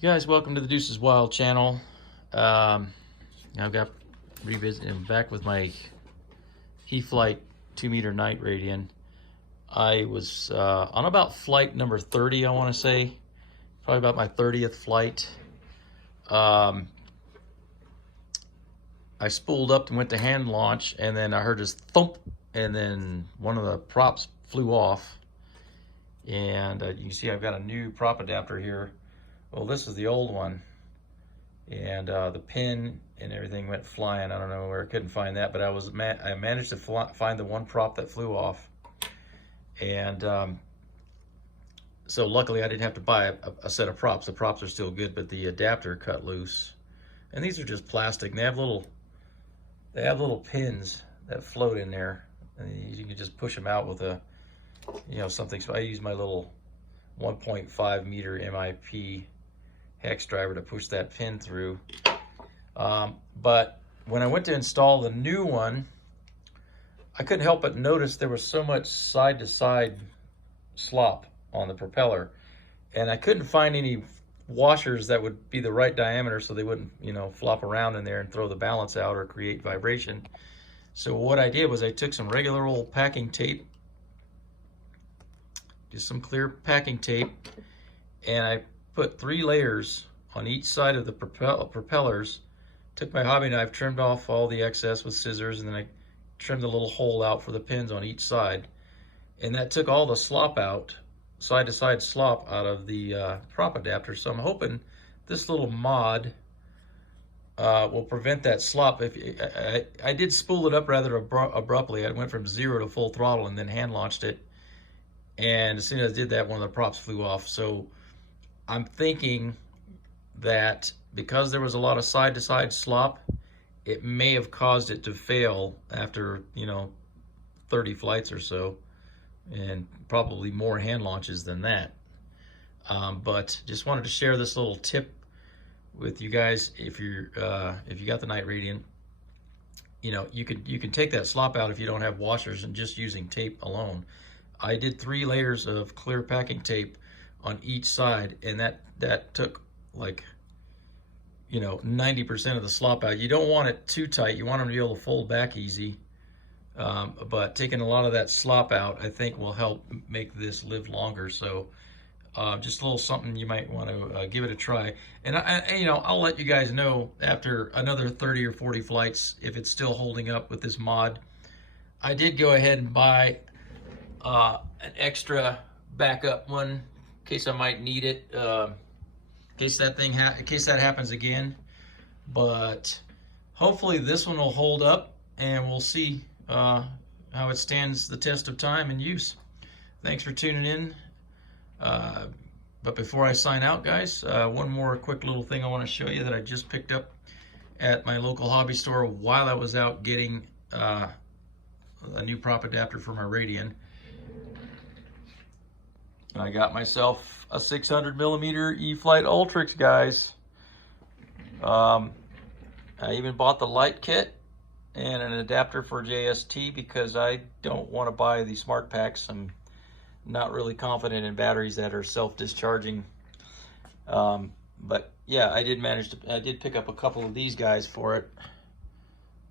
Hey guys, welcome to the Deuces Wild channel. I've got I'm back with my Eflite 2-meter Night Radian. I was on about flight number 30, I want to say, probably about my 30th flight. I spooled up and went to hand launch, and then I heard this thump, and then one of the props flew off. And you can see I've got a new prop adapter here. Well, this is the old one, and the pin and everything went flying. I don't know where I couldn't find that, but I managed to find the one prop that flew off, and so luckily I didn't have to buy a set of props. The props are still good, but the adapter cut loose, and these are just plastic. And they have little pins that float in there, and you can just push them out with a something. So I use my little 1.5 meter MIP hex driver to push that pin through. But when I went to install the new one, I couldn't help but notice there was so much side-to-side slop on the propeller, and I couldn't find any washers that would be the right diameter so they wouldn't, flop around in there and throw the balance out or create vibration. So what I did was I took some regular old packing tape, just some clear packing tape, and I put 3 layers on each side of the propellers. Took my hobby knife, trimmed off all the excess with scissors, and then I trimmed a little hole out for the pins on each side. And that took all the slop out, side-to-side slop out of the prop adapter. So I'm hoping this little mod will prevent that slop. I did spool it up rather abruptly. I went from 0 to full throttle and then hand launched it. And as soon as I did that, one of the props flew off. So I'm thinking that because there was a lot of side-to-side slop, it may have caused it to fail after, 30 flights or so, and probably more hand launches than that. But just wanted to share this little tip with you guys. If you got the Night Radian, you can take that slop out if you don't have washers and just using tape alone. I did 3 layers of clear packing tape on each side, and that took like 90% of the slop out. You don't want it too tight. You want them to be able to fold back easy, but taking a lot of that slop out, I think, will help make this live longer. So just a little something you might want to give it a try. And I'll let you guys know after another 30 or 40 flights if it's still holding up with this mod. I did go ahead and buy an extra backup one in case I might need it, in case that happens again. But hopefully this one will hold up, and we'll see how it stands the test of time and use. Thanks for tuning in. But before I sign out, guys, one more quick little thing I want to show you that I just picked up at my local hobby store while I was out getting a new prop adapter for my Radian. I got myself a 600 millimeter Eflite Ultrix, guys. I even bought the light kit and an adapter for JST because I don't want to buy the smart packs. I'm not really confident in batteries that are self-discharging. But yeah, I did pick up a couple of these guys for it.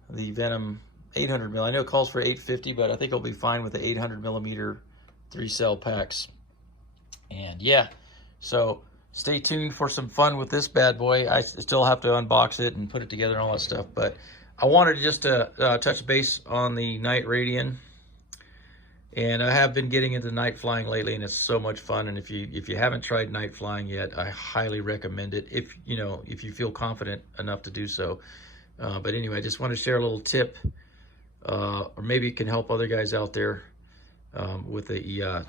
The Venom 800 mil. I know it calls for 850, but I think I'll be fine with the 800 millimeter 3-cell packs. And yeah, so stay tuned for some fun with this bad boy. I still have to unbox it and put it together and all that stuff, but I wanted just to touch base on the Night Radian. And I have been getting into night flying lately, and it's so much fun. And if you haven't tried night flying yet, I highly recommend it if you feel confident enough to do so. But anyway, I just want to share a little tip, or maybe it can help other guys out there with the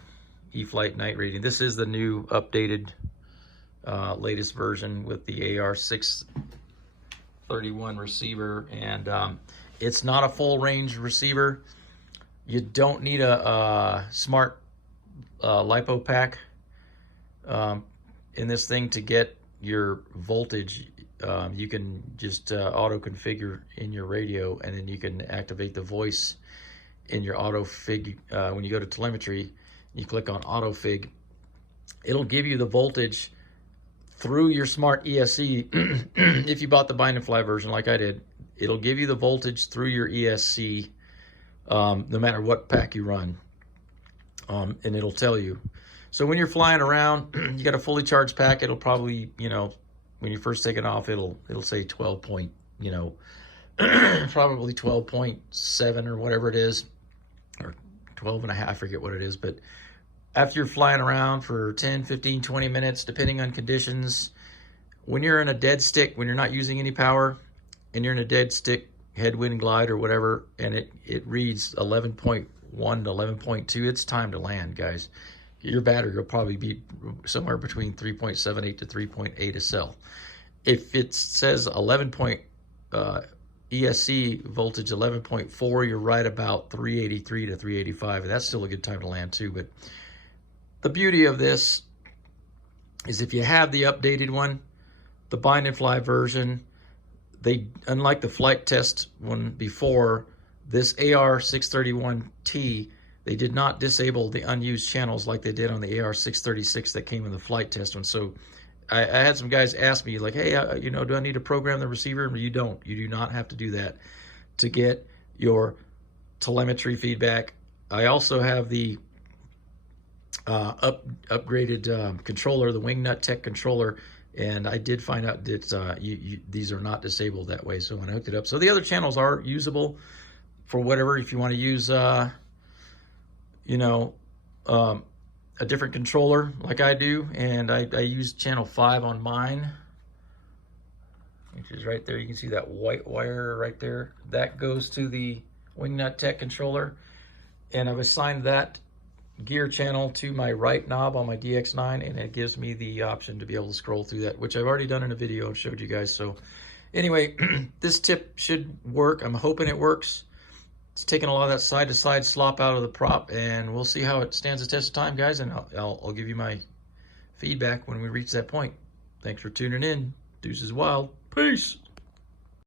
Eflite Night Radian. This is the new updated latest version with the AR631 receiver, and it's not a full range receiver. You don't need a smart lipo pack in this thing to get your voltage. You can just auto configure in your radio, and then you can activate the voice in your auto fig. When you go to telemetry, you click on auto fig, it'll give you the voltage through your smart ESC, if you bought the bind and fly version like I did, it'll give you the voltage through your ESC no matter what pack you run, and it'll tell you. So when you're flying around, you got a fully charged pack, it'll probably, you know, when you first take it off, it'll say 12 point, you know, probably 12.7 or whatever it is, or 12 and a half, I forget what it is. But after you're flying around for 10, 15, 20 minutes, depending on conditions, when you're in a dead stick, when you're not using any power, and you're in a dead stick, headwind glide or whatever, and it reads 11.1 to 11.2, it's time to land, guys. Your battery will probably be somewhere between 3.78 to 3.8 a cell. If it says 11 point ESC voltage 11.4, you're right about 383 to 385. That's still a good time to land too. But the beauty of this is if you have the updated one, the bind and fly version, they, unlike the flight test one before, this AR631T, they did not disable the unused channels like they did on the AR636 that came in the flight test one. So I had some guys ask me like, hey, you know, do I need to program the receiver? You don't. You do not have to do that to get your telemetry feedback. I also have the upgraded controller, the Wingnut Tech controller, and I did find out that these are not disabled that way. So when I hooked it up, so the other channels are usable for whatever, if you want to use you know, a different controller like I do, and I use channel 5 on mine, which is right there. You can see that white wire right there. That goes to the Wingnut Tech controller, and I've assigned that gear channel to my right knob on my DX9, and it gives me the option to be able to scroll through that, which I've already done in a video and showed you guys. So anyway, this tip should work. I'm hoping it works. It's taking a lot of that side-to-side slop out of the prop, and we'll see how it stands the test of time, guys, and I'll give you my feedback when we reach that point. Thanks for tuning in. Deuces wild. Peace.